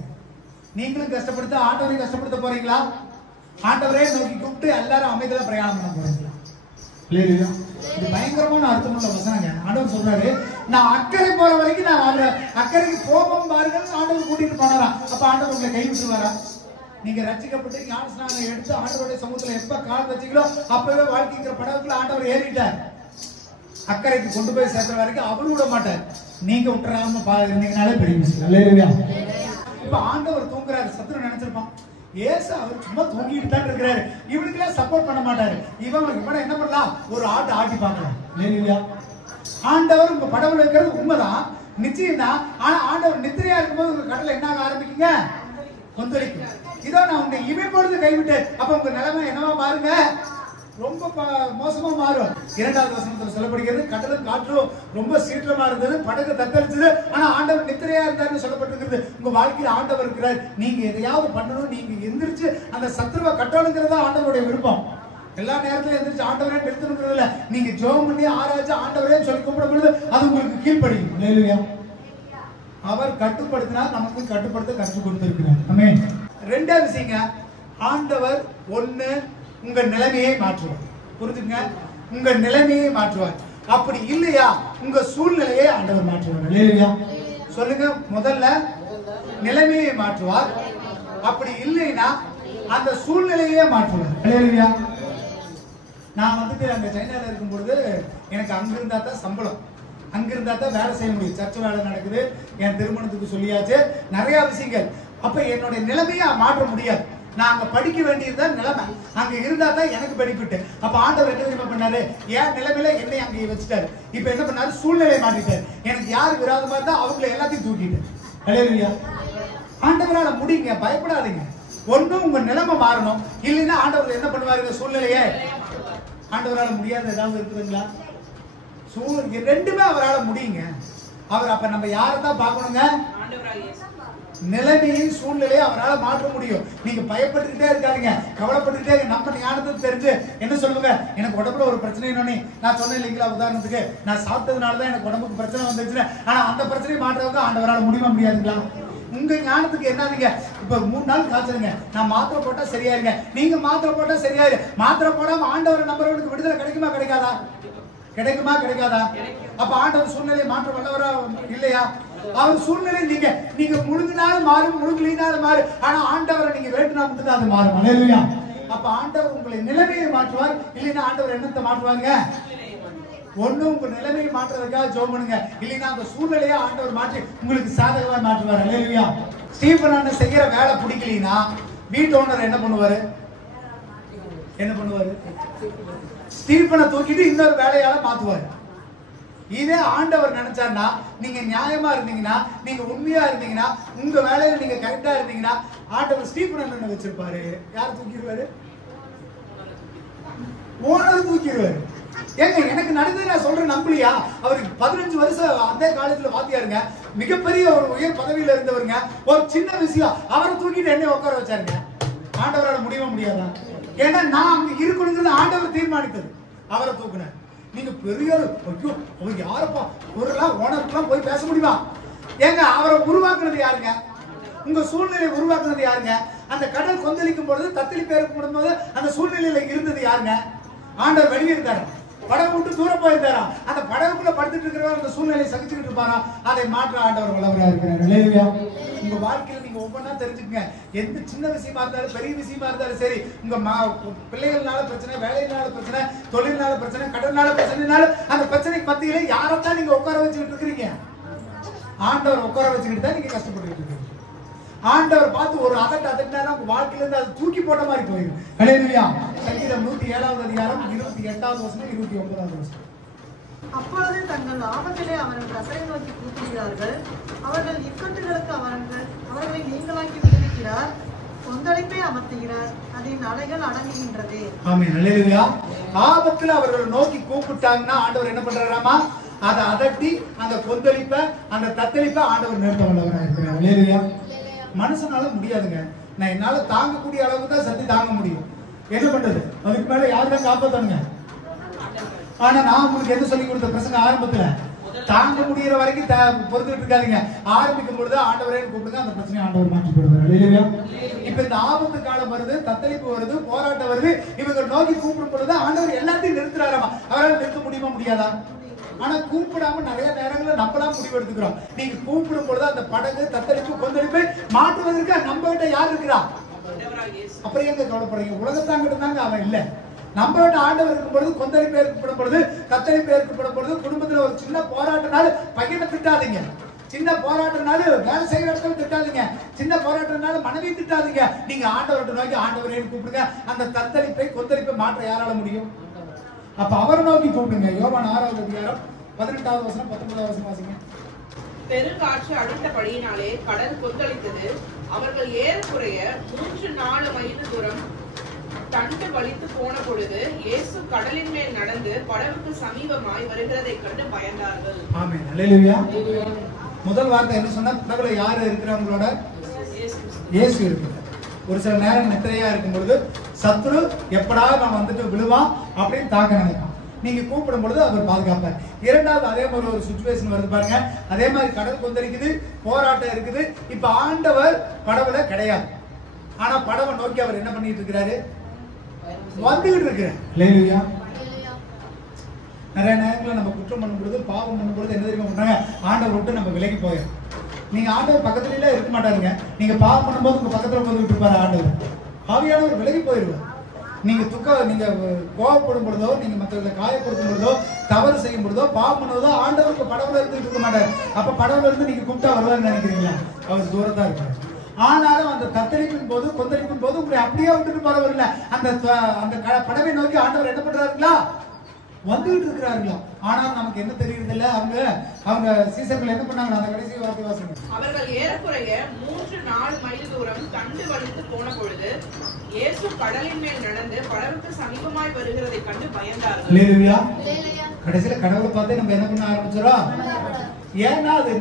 நீங்களும் கஷ்டப்படுத்த ஆண்டவரையும் கஷ்டப்படுத்த போறீங்களா? ஆண்டவரே நோக்கி கூப்பிட்டு எல்லாரும் அமைதியா பிரயாணம் பண்ண போறீங்களா? இல்லையா? இது பயங்கரமான அர்த்தமுள்ள வசனங்க. ஆண்டவர் சொல்றாரு, நான் அக்கறை போற வரைக்கும் நான் வாழ்றேன், அக்கறைக்கு போகும் பாருங்கள் ஆண்டவர் கூட்டிட்டு போனாராம். அப்ப ஆண்டவர் உங்களை கைவிட்டுருவாரா? நீங்க ரட்சிக்கப்பட்டு ஞான ஸ்நானம் எடுத்து ஆண்டவருடைய சமூகத்துல எப்ப கால் வச்சீங்களோ அப்பவே வாழ்க்கைங்கிற படகுக்குள்ள ஆண்டவர் ஏறிட்டார். அக்கறைக்கு கொண்டு போய் சேர்க்கிற வரைக்கும் அவரு விட மாட்டார். நீங்க விட்டுறாம இருந்தீங்கனாலே பெரிய விஷயம். இல்லையா? இப்ப ஆண்டவர் தூங்குறாரு, சத்துரு நினைச்சிருப்பான் ஏசு அவர் சும்மா தூங்கிட்டு தான் இருக்கிறாரு, இவனுக்கு எல்லாம் சப்போர்ட் பண்ண மாட்டாரு, இவன் என்ன பண்ணலாம், ஒரு ஆட்டு ஆட்டி பார்க்கலாம். இல்லையா? ஆண்டவர் உங்க படவுல இருக்கிறது உண்மைதான், நிச்சயம் தான். ஆனா ஆண்டவர் நித்திரையா இருக்கும்போது உங்க கடலை என்ன ஆரம்பிக்குங்க? கொந்தளிக்கும். இதோ நான் உங்க இவை பொழுது கைவிட்டு, அப்ப உங்க நிலைமை என்னவா பாருங்க, ரொம்ப மோசமா மாறும். இரண்டாவது வசனத்துல சொல்லப்படுகிறது, கடலும் காற்றும் ரொம்ப சீற்றமா இருந்தது, படகு தத்தளிச்சது, ஆனா ஆண்டவர் நித்திரையா இருந்தாருன்னு சொல்லப்பட்டிருக்கிறது. உங்க வாழ்க்கையில ஆண்டவர் இருக்கிறார், நீங்க எதையாவது பண்ணணும், நீங்க எந்திரிச்சு அந்த சத்துருவை கட்டணுங்கிறதா ஆண்டவருடைய விருப்பம். எல்லா நேரத்திலும் எந்திரிச்சு ஆண்டவரே நிறுத்தணுங்கிறது இல்ல, நீங்க ஜெபம் பண்ணி ஆராய்ச்சி ஆண்டவரே சொல்லி கூப்பிடும் பொழுது அது உங்களுக்கு கீழ்ப்படியும். இல்லையா? அவர் கட்டுப்படுத்தினா நமக்கு கட்டுப்படுத்த கற்றுக் கொடுத்திருக்கிறார். ஆமென். ரெண்டாவது விஷயங்க, ஆண்டவர் ஒண்ணு உங்க நிலைமையை மாற்றுவார். புரிஞ்சுங்க, உங்க நிலைமையை மாற்றுவார். அப்படி இல்லையா உங்க சூழ்நிலையை ஆண்டவர் மாற்றுவார். இல்லையா? சொல்லுங்க, முதல்ல நிலைமையை மாற்றுவார், அப்படி இல்லைன்னா அந்த சூழ்நிலையே மாற்றுவார். இல்லையா? நான் வந்துட்டு அங்க சைனால இருக்கும் பொழுது எனக்கு அங்க இருந்தா தான் சம்பளம், அங்க இருந்தா தான் வேலை செய்ய முடியும். சர்ச்சை வேலை நடக்குது, என் திருமணத்துக்கு சொல்லியாச்சு, நிறைய விஷயங்கள். அப்ப என்னுடைய நிலைமையை மாற்ற முடியாது. நான் அங்க படிக்க வேண்டியதுதான் நிலைமை, அங்க இருந்தா தான் எனக்கு பெனிஃபிட். அப்ப ஆண்டவர் என்ன தெரியுமா பண்ணாரு, என் நிலைமையில என்னை அங்கே வச்சுட்டாரு. இப்ப என்ன பண்ணாரு, சூழ்நிலை மாற்றிட்டாரு. எனக்கு யாரு விரோதமா இருந்தா அவங்களை எல்லாத்தையும் தூக்கிட்டு. அல்லேலூயா. ஆண்டவரால முடியுங்க, பயப்படாதீங்க. ஒண்ணும் உங்க நிலைமை மாறணும், இல்லைன்னா ஆண்டவர் என்ன பண்ணுவாருங்க, சூழ்நிலையே. ஆண்டவரால முடியாத ஏதாவது இருக்குதுங்களா? ரெண்டுமே அவரால் முடியுங்க. அவர் அப்ப நம்ம யாரதான் பார்க்கணுங்க, நிலைமையும் சூழ்நிலையை அவரால் மாற்ற முடியும். நீங்க பயப்பட்டுக்கிட்டே இருக்காதீங்க, கவலைப்பட்டுக்கிட்டே நம்ம ஞானத்தை தெரிஞ்சு என்ன சொல்லுங்க, எனக்கு உடம்புல ஒரு பிரச்சனை என்னன்னு நான் சொன்னேன் இல்லைங்களா, உதாரணத்துக்கு நான் சாப்பிட்டதுனாலதான் எனக்கு உடம்புக்கு பிரச்சனை வந்துச்சு, ஆனா அந்த பிரச்சனையை மாற்றவுக்கு ஆண்டவரால் முடியுமா முடியாதுங்களா? உங்க ஞானத்துக்கு என்னதுங்க? இப்ப 3 நாள் காய்ச்சலுங்க, நான் மாத்திரை போட்டா சரியாயிருங்க. நீங்க மாத்திரை போட்டா சரியாயிரு. மாத்திரை போடாம ஆண்டவர் நம்புறவனுக்கு விடுதலை கிடைக்குமா கிடைக்காதா? கிடைக்குமா கிடைக்காதா? அப்ப ஆண்டவர் சூழ்நிலையை மாற்ற வல்லவரா இல்லையா? அவர் சூழ்நிலை நீங்க முழுங்கினாலும் மாறும், முழுங்கலினாலும் மாறும். ஆனா ஆண்டவரை நீங்க வேண்டுனா மட்டும்தான் அது மாறும். அல்லேலூயா. அப்ப ஆண்டவர் உங்களை நிலைமையை மாற்றுவார், இல்லைன்னா ஆண்டவர் என்னத்தை மாற்றுவாங்க? ஒண்ணு உங்க நிலைமையை மாற்றுறதுக்காக ஜெபம் பண்ணுங்க, இல்லைன்னா அந்த சூழ்நிலையை ஆண்டவர் மாற்றி உங்களுக்கு சாதகமா மாற்றுவார். அல்லேலூயா. ஸ்டீபன் அண்ணன் செய்யற வேலை பிடிக்கலனா வீட்டு ஓனர் என்ன பண்ணுவாரு? ஸ்டீபனை தூக்கிட்டு இன்னொரு வேலையால மாத்துவாரு. இதே ஆண்டவர் நினைச்சாருன்னா, நீங்க நியாயமா இருந்தீங்கன்னா, நீங்க உண்மையா இருந்தீங்கன்னா, உங்க வேலையில நீங்க கரெக்டா இருந்தீங்கன்னா, ஆண்டவர் ஸ்டீபன் அண்ணனை வச்சிருப்பாரு. யார் தூக்கிடுவாரு? ஓனர் தூக்கிடுவாரு. ஏங்க எனக்கு நடந்தது நான் சொல்றேன், நம்பலையா? அவருக்கு 15 வருஷம் அந்த காலத்துல வாத்தியாருங்க, மிகப்பெரிய ஒரு உயர் பதவியில இருந்தவருங்க. ஒரு சின்ன விஷயம் அவரை தூக்கிட்டு என்னை உட்கார வச்சாருங்க. ஆண்டவரால முடியாதா? ஏன்னா நான் அங்க இருக்கணுங்கிறது ஆண்டவர் தீர்மானித்தது. அவரை தூக்குனார். நீங்க பெரிய ஐயோ அவர் யாரப்பா ஒருலாம் ஓனருக்குலாம் போய் பேச முடியுமா? ஏங்க அவரை உருவாக்குனது யாருங்க? உங்க சூழ்நிலையை உருவாக்குனது யாருங்க? அந்த கடல் கொந்தளிக்கும் பொழுது தத்தளிப்பு ஏற்படும் போது அந்த சூழ்நிலையில இருந்தது யாருங்க? ஆண்டவர் வெளியே இருந்தாரு, படகு விட்டு தூரம் போயிருந்தாரா? அந்த படகுக்குள்ள படுத்துட்டு இருக்கிறவர் அந்த சூழ்நிலையை சகிச்சுக்கிட்டு இருப்பாரா? அதை மாற்ற ஆண்டவர் வல்லவரா இருக்கிறார். அல்லேலூயா. உங்க வாழ்க்கையில நீங்க ஒவ்வொன்றா தெரிஞ்சுக்கங்க. எந்த சின்ன விஷயமா இருந்தாலும் பெரிய விஷயமா இருந்தாலும் சரி, உங்க பிள்ளைகள்னால பிரச்சனை, வேலையினால பிரச்சனை, தொழில்னால பிரச்சனை, கடனால பிரச்சனைனால அந்த பிரச்சனைக்கு மத்தியில யாரைத்தான் நீங்க உட்கார வச்சுக்கிட்டு இருக்கிறீங்க? ஆண்டவர் உட்கார வச்சுக்கிட்டு தான் நீங்க கஷ்டப்பட்டு இருக்கீங்க. ஆண்டவர் பார்த்து ஒரு அதட்டினா உங்க வாழ்க்கையில இருந்து அது தூக்கி போட்ட மாதிரி போயிடும். அல்லேலூயா. சங்கீதம் 107வது அதிகாரம் 28வது வசனம் 29வது வசனம். அப்பொழுது தங்கள் ஆபத்திலே அவர்கள் கசரை நோக்கி கூப்பிடுகிறார்கள். அவர்கள் இக்கட்டுகளுக்கு அவர்களை நீங்களாக்கி விடுவிக்கிறார். கொந்தளிப்பை அமர்த்துகிறார், அதன் அலைகள் அடங்குகின்றது. ஆமென். அல்லேலூயா. ஆபத்துல அவர்கள் நோக்கி கூப்பிட்டாங்கன்னா ஆண்டவர் என்ன பண்றாராமா? அதை அதட்டி அந்த கொந்தளிப்பை, அந்த தத்தளிப்பை ஆண்டவர் நிறுத்த வல்லவராக இருக்கிறார். அல்லேலூயா. மனுஷனால முடியாதுங்க. நான் என்னால தாங்கக்கூடிய அளவுக்கு தான் சத்தி தாங்க முடியும். என்ன பண்றது? அதுக்கு மேல யாருதான் காப்பாத்தணுங்க? ஆனா நான் உங்களுக்கு என்ன சொல்லி கொடுத்த பிரசங்க ஆரம்பத்துல, தாங்க முடியற வரைக்கும் பொறுத்துட்டு இருக்காதீங்க. ஆரம்பிக்கும் பொழுது ஆண்டவரே கூப்பிடுங்க, அந்த பிரச்சனையை ஆண்டவர் மாற்றி போடுவார். இல்லையா? இப்ப இந்த ஆபத்து காலம் வருது, தத்தளிப்பு வருது, போராட்டம் வருது, இவங்க நோக்கி கூப்பிடும் பொழுது ஆண்டவர் எல்லாத்தையும் நிறுத்துறாராமா. அவரால் நிறுத்த முடியுமா முடியாதா? ஆனா கூப்பிடாம நிறைய நேரங்களில் நம்மளா முடிவு எடுத்துக்கிறோம். நீங்க கூப்பிடும் பொழுது அந்த படகு, தத்தளிப்பு, கொந்தளிப்பை மாற்றுவதற்கு நம்ம கிட்ட யார் இருக்கிறா? அப்புறம் எங்க கவலைப்படுறீங்க? உலகத்தாங்கிட்ட தாங்க அவன் இல்ல. நம்ம கிட்ட ஆண்டவர் இருக்கும் பொழுது கொந்தளிப்பு ஏற்படும் பொழுது, தத்தளிப்பு ஏற்படும் பொழுது, குடும்பத்துல ஒரு சின்ன போராட்டனால பையனை திட்டாதீங்க, சின்ன போராட்டனால வேலை செய்யற இடத்துல திட்டாதீங்க, சின்ன போராட்டனால மனைவி திட்டாதீங்க. நீங்க ஆண்டவர்கிட்ட நோக்கி ஆண்டவரேன்னு கூப்பிடுங்க. அந்த தத்தளிப்பை, கொந்தளிப்பை மாற்ற யாரால முடியும்? அப்ப அவரை நோக்கி கூப்பிடுங்க. யோவான் 6வது அதிகாரம் 18வது வசனம் 19வது வசனம் வாசிங்க. பெருங்காற்று அடித்தபடியினாலே கடல் கொந்தளித்தது. அவர்கள் ஏறக்குறைய 3-4 மைல் தூரம் தண்டு வலித்து போன பொழுது இயேசு கடலின் மேல் நடந்து படகுக்கு சமீபமாய் வருகிறதை கண்டு பயந்தார்கள். ஆமென். அல்லேலூயா. முதல் வார்த்தை என்ன சொன்னா? படகுல யாரு இருக்கிறவங்களோட? இயேசு இருக்கிறார். ஒரு சில நேரம் நெத்தையா இருக்கும் பொழுது சத்ரு எப்படா நான் வந்துட்டு விழுவான் அப்படின்னு தாக்க நினைப்பான். நீங்க கூப்பிடும் பொழுது அவர் பாதுகாப்பார். இரண்டாவது அதே மாதிரி ஒரு சிச்சுவேஷன் வருது பாருங்க. அதே மாதிரி கடல் கொந்தளிக்குது, போராட்டம் இருக்குது. இப்ப ஆண்டவர் படவுல கிடையாது, ஆனா படவை நோக்கி அவர் என்ன பண்ணிட்டு இருக்கிறாரு? வந்துகிட்டு இருக்கிறார். அல்லேலூயா. நிறைய நேரங்களில் நம்ம குற்றம் பண்ணும் பொழுது, பாவம் பண்ணும் பொழுது என்ன தெரியுமா பண்றாங்க? ஆண்டவர் விட்டு நம்ம விலகி போயிடும். நீங்க ஆண்டவர் பக்கத்துல இருக்க மாட்டாருங்க. நீங்க பாவம் பண்ணும்போது உங்க பக்கத்துல வந்துகிட்டு இருப்பாரு ஆண்டவர். ஆவியானவர் விலகி போயிடுவார். நீங்க நீங்க கோவப்படும் பொழுதோ, நீங்க மற்றவர்களை காயப்படுத்தும் பொழுதோ, தவறு செய்யும் பொழுதோ, பாவம் பண்ணுவதோ ஆண்டவருக்கு படவுல இருந்துட்டு இருக்க மாட்டாரு. அப்ப படவுல இருந்து நீங்க கூப்பிட்டா வருவாருன்னு நினைக்கிறீங்களா? அவர் தூரத்தா இருப்பாரு. ஆனாலும் அந்த தத்தளிப்பின் போது, கொந்தளிப்பின் போது உங்களை அப்படியே விட்டுட்டு போறவர் இல்ல. அந்த படவை நோக்கி ஆண்டவர் என்ன பண்றாருங்களா? வந்துகிட்டு இருக்கிறார்களா? ஆனால் நமக்கு என்ன தெரியுது இல்ல? அவங்க சீசர்கள் என்ன பண்ணாங்க? அந்த கடைசி வார்த்தை வாசிங்க. அவர்கள் ஏறக்குறைய 3-4 மைல் தூரம் தண்டு வலித்து போன பொழுது இயேசு கடலின் மேல் நடந்து படகுக்கு சமீபமாய் வருகிறதை கண்டு பயந்தார்கள். அல்லேலூயா. கடைசியில கடவுளை பார்த்து நம்ம என்ன பண்ண ஆரம்பிச்சோம்? ஏன்னா அது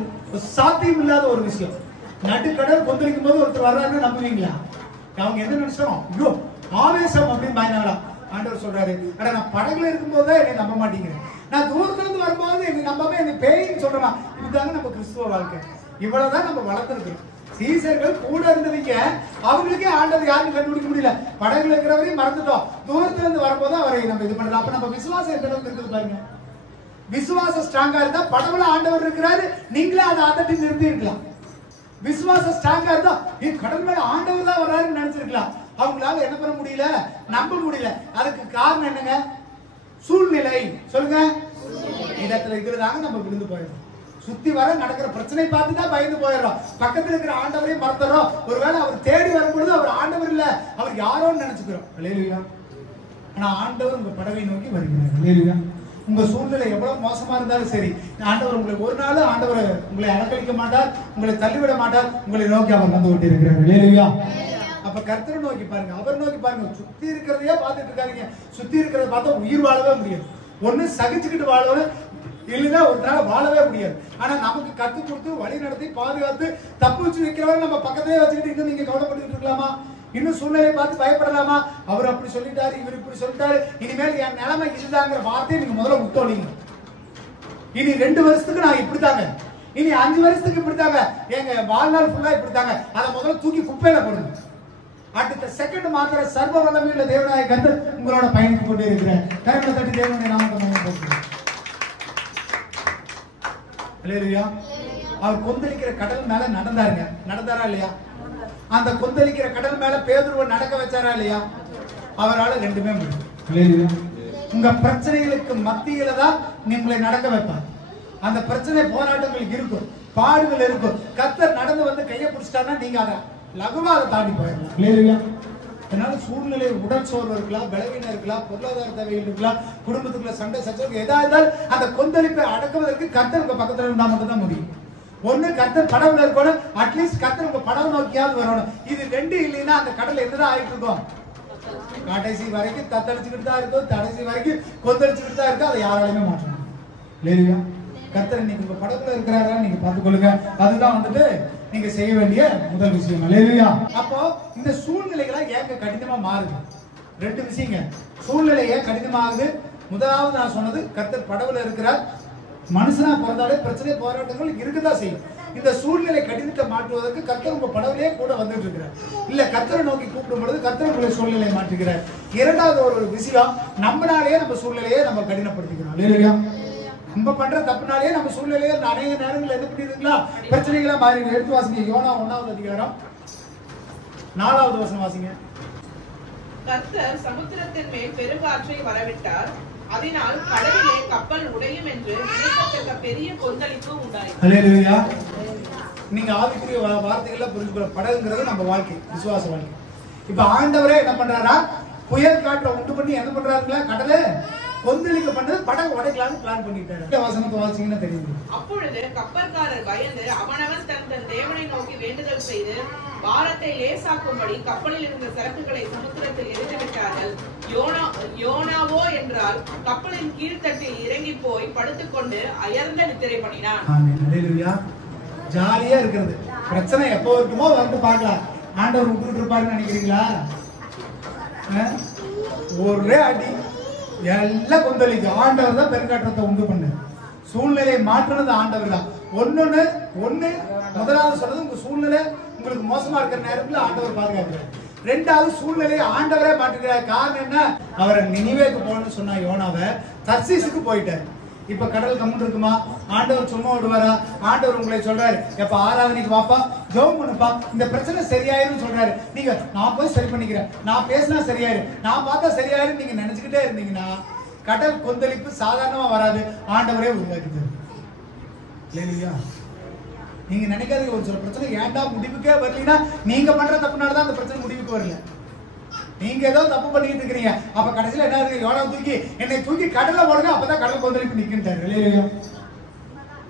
சாத்தியம் இல்லாத ஒரு விஷயம். நடுக்கடல் கொந்தளிக்கும் போது ஒருத்தர் வர்றாருன்னு நம்புவீங்களா? அவங்க என்ன நினைச்சோம்? ஐயோ ஆவேசம் அப்படின்னு பயந்தாங்களா? ஆண்டவர் சொல்றாரு, அட நான் படகுல இருக்கும்போது தான் என்னை நம்ப மாட்டேங்கிறேன், நான் தூரத்துல இருந்து வரும்போது என்னை நம்பாம என்னை பேயின்னு சொல்றேன். இதுதாங்க நம்ம கிறிஸ்துவ வாழ்க்கை. இவ்வளவுதான் நம்ம வளர்த்துருக்கோம். சீசர்கள் கூட இருந்தவங்க அவங்களுக்கே ஆண்டவர் யாரும் கண்டுபிடிக்க முடியல. படகுல இருக்கிறவரையும் மறந்துட்டோம். தூரத்துல இருந்து வரும்போது அவரை நம்ம இது பண்றோம். அப்ப நம்ம விசுவாசம் எந்த அளவுக்கு இருக்குது பாருங்க. விசுவாசம் ஸ்ட்ராங்கா இருந்தா படகுல ஆண்டவர் இருக்கிறாரு, நீங்களே அதை அதட்டி நிறுத்தி இருக்கலாம். விசுவாசம் ஸ்ட்ராங்கா இருந்தா கடல் மேல ஆண்டவர் தான் வர்றாருன்னு நினைச்சிருக்கலாம். அவங்களால என்ன பண்ண முடியல, நம்ப முடியல. அதுக்கு காரணம் என்னங்க? சூழ்நிலை. சொல்லுங்க. இடத்துல இருக்கிறதாங்க நம்ம விழுந்து போயிடும். சுத்தி வர நடக்கிற பிரச்சனை பார்த்து தான் பயந்து போயிடுறோம். பக்கத்துல இருக்கிற ஆண்டவரையும் மறந்துடுறோம். ஒருவேளை அவர் தேடி வரும்பொழுது அவர் ஆண்டவர் இல்ல, அவர் யாரோன்னு நினைச்சுக்கிறோம். அல்லேலூயா. ஆனா ஆண்டவர் உங்க படவை நோக்கி வருகிறார். அல்லேலூயா. உங்க சூழ்நிலை எவ்வளவு மோசமா இருந்தாலும் சரி, ஆண்டவர் உங்களை ஒரு நாள் ஆண்டவர் உங்களை அலக்கழிக்க மாட்டார், உங்களை தள்ளிவிட மாட்டார். உங்களை நோக்கி அவர் வந்து கொண்டு இருக்கிறார். அல்லேலூயா. அப்ப கர்த்தரை நோக்கி பாருங்க, அவர் நோக்கி பாருங்க. சுத்தி இருக்கிறதையே பார்த்துட்டு இருக்காதீங்க. சுத்தி இருக்கிறத பார்த்தா உயிர் வாழவே முடியாது. ஒண்ணு சகிச்சுக்கிட்டு வாழணும், இல்லைன்னா ஒரு நாள் வாழவே முடியாது. ஆனா நமக்கு கத்து கொடுத்து வழி நடத்தி பாதுகாத்து தப்பு வச்சு வைக்கிறவரை நம்ம பக்கத்திலே வச்சுக்கிட்டு இன்னும் நீங்க கவலைப்பட்டு இருக்கலாமா? இன்னும் சூழ்நிலையை பார்த்து பயப்படலாமா? அவர் அப்படி சொல்லிட்டாரு, இவர் இப்படி சொல்லிட்டாரு, இனிமேல் என் நிலைமை இதுதாங்கிற வார்த்தையை நீங்க முதல்ல விட்டோலீங்க. இனி 2 வருஷத்துக்கு நான் இப்படித்தாங்க, இனி 5 வருஷத்துக்கு இப்படித்தாங்க, எங்க வாழ்நாள் ஃபுல்லா இப்படித்தாங்க, அதை முதல்ல தூக்கி குப்பையில போடுங்க. அடுத்த செகண்ட் மாத்திர சர்வ வல்லமையுள்ள தேவனாய கர்த்தர் உங்களோட பயணித்துக் கொண்டே இருக்கிறார். கரங்களை தட்டி தேவனுடைய நாமத்தை மகிமைப்படுத்துங்க. அல்லேலூயா. அவர் கொந்தளிக்கிற கடல் மேல நடந்தாரா இல்லையா? அந்த கொந்தளிக்கிற கடல் மேல பேதுருவை நடக்க வச்சாரா இல்லையா? அவரால் 2மே முடியும். அல்லேலூயா. உங்க பிரச்சனைகளுக்கு மத்தியில தான் உங்களை நடக்க வைப்பார். அந்த பிரச்சனை போராட்டங்கள் இருக்கும், பாடுகள் இருக்கும். கர்த்தர் நடந்து வந்து கையை பிடிச்சிட்டாருன்னா நீங்க அதை லகுவா அதை தாண்டி போயிடலாம். அல்லேலூயா. அதனால சூழ்நிலை, உடல் சோர்வு இருக்கலாம், பலவீனம் இருக்கலாம், பொருளாதார தேவைகள் இருக்கலாம், குடும்பத்துக்குள்ள சண்டை சச்சரவு எதா இருந்தாலும் அந்த கொந்தளிப்பை அடக்குவதற்கு கர்த்தர் உங்க பக்கத்துல இருந்தா மட்டும் தான் முடியும். ஒண்ணு கர்த்தர் படவுல இருக்கணும், அட்லீஸ்ட் கர்த்தர் உங்க படவு நோக்கியாவது வரணும். இது 2 இல்லைன்னா அந்த கடல் என்னதான் ஆயிட்டு இருக்கும்? கடைசி வரைக்கும் தத்தளிச்சுக்கிட்டு தான் இருக்கும், கடைசி வரைக்கும் கொந்தளிச்சுக்கிட்டு தான் இருக்கும். அதை யாராலுமே மாற்றணும். இல்லையா? கர்த்தர் இன்னைக்கு உங்க படத்துல இருக்கிறாரா நீங்க பார்த்துக்கொள்ளுங்க. அதுதான் வந்துட்டு நீங்க செய்ய வேண்டிய முதல் விஷயம். அல்லேலூயா. அப்போ இந்த சூழ்நிலைகளா ஏங்க கடினமா மாறுது? 2 விஷயங்க. சூழ்நிலை ஏன் கடினமாகுது? முதலாவது நான் சொன்னது, கர்த்தர் படவுல இருக்கிறார். மனுஷனா பிறந்தாலே பிரச்சனை போராட்டங்கள் இருக்குதான் செய்யும். இந்த சூழ்நிலை கடினத்தை மாற்றுவதற்கு கர்த்தர் உங்க படவுலயே கூட வந்துட்டு இருக்கிறார். இல்ல கர்த்தரை நோக்கி கூப்பிடும் பொழுது கர்த்தர் உங்களை சூழ்நிலையை மாற்றுகிறார். இரண்டாவது ஒரு விஷயம், நம்மளாலேயே நம்ம சூழ்நிலையை நம்ம கடினப்படுத்திக்கிறோம். அல்லேலூயா. நம்ம பண்ற தப்புனாலே நம்ம சூழ்நிலையை அநேக நேரங்கள் என்ன பண்ணிருக்கீங்களா, பிரச்சனைகளா மாறி. எடுத்து வாசிங்க, யோனா 1வது அதிகாரம் 4வது வசனம் வாசிங்க. கர்த்தர் சமுத்திரத்தின் மேல் பெருங்காற்றை வரவிட்டார், அதனால் கடலிலே கப்பல் உடையும் என்று நினைக்கத்தக்க பெரிய கொந்தளிப்பு உண்டாயிற்று. அல்லேலூயா. நீங்க ஆவிக்குரிய வார்த்தைகளை புரிஞ்சுக்கிற படகுங்கிறது நம்ம வாழ்க்கை, விசுவாச வாழ்க்கை. இப்ப ஆண்டவரே என்ன பண்றாரா, புயல் காற்றை உண்டு பண்ணி என்ன பண்றாருங்களா, கடலை கொந்தளிக்க பண்ணது படகு உடைக்கலான்னு பிளான் பண்ணிட்டாரு. வசனத்தை வாசிங்கன்னா தெரியுது. அப்பொழுது கப்பற்காரர் பயந்து அவனவன் தன் தேவனை நோக்கி வேண்டுதல் செய்து பாரத்தை லேசாக்கும்படி கப்பலில் இருந்த சரக்குகளை சமுத்திரத்தில் எரிந்துவிட்டார்கள். யோனாவோ என்றால் கப்பலின் கீழ்த்தட்டில் இறங்கி போய் படுத்துக்கொண்டு அயர்ந்த நித்திரை பண்ணினான். அல்லேலூயா. ஜாலியா இருக்கிறது. பிரச்சனை எப்போ இருக்குமோ வந்து பார்க்கலாம். ஆண்டவர் விட்டுட்டு இருப்பாருன்னு நினைக்கிறீங்களா? ஒரே அடி எல்லாம் கொந்தளிக்கும். ஆண்டவர் தான் பெருங்காற்றத்தை உண்டு பண்ணு. சூழ்நிலையை மாற்றுறது ஆண்டவர் தான். ஒண்ணு முதலாவது சொல்றது, உங்க சூழ்நிலை உங்களுக்கு மோசமா இருக்கிற நேரத்துல ஆண்டவர் பாதுகாக்கிறார். 2வது சூழ்நிலையை ஆண்டவரே மாற்றுகிறார். காரணம் என்ன? அவரை நினிவேக்கு போகணும்னு சொன்னா யோனாவை தர்சீசுக்கு போயிட்டார். இப்ப கடல் கம்முன்னு இருக்குமா? ஆண்டவர் சும்மா விடுவாரா? ஆண்டவர் உங்களை சொல்றாரு, எப்ப ஆராதனைக்கு வாப்பா, ஜெபம் பண்ணுப்பா, இந்த பிரச்சனை சரியாயிரும் சொல்றாரு. நீங்க நான் போய் சரி பண்ணிக்கிறேன், நான் பேசினா சரியாயிரு, நான் பார்த்தா சரியாயிரும் நீங்க நினைச்சுக்கிட்டே இருந்தீங்கன்னா கடல் கொந்தளிப்பு சாதாரணமா வராது, ஆண்டவரே உருவாக்கிட்டாரு. இல்லையா? நீங்க நினைக்காதீங்க, ஒரு சில பிரச்சனை ஏன்டா முடிவுக்கே வரலன்னா நீங்க பண்ற தப்புனாலதான் அந்த பிரச்சனை முடிவுக்கு வரல. நீங்க ஏதோ தப்பு பண்ணிட்டு இருக்கிறீங்க. அப்ப கடைசியில என்ன இருக்கு, யோனா தூக்கி என்னை தூக்கி கடல்ல போடுங்க, அப்பதான் கடல் கொந்தளிப்பு நிக்கின்றாரு. இல்லையா?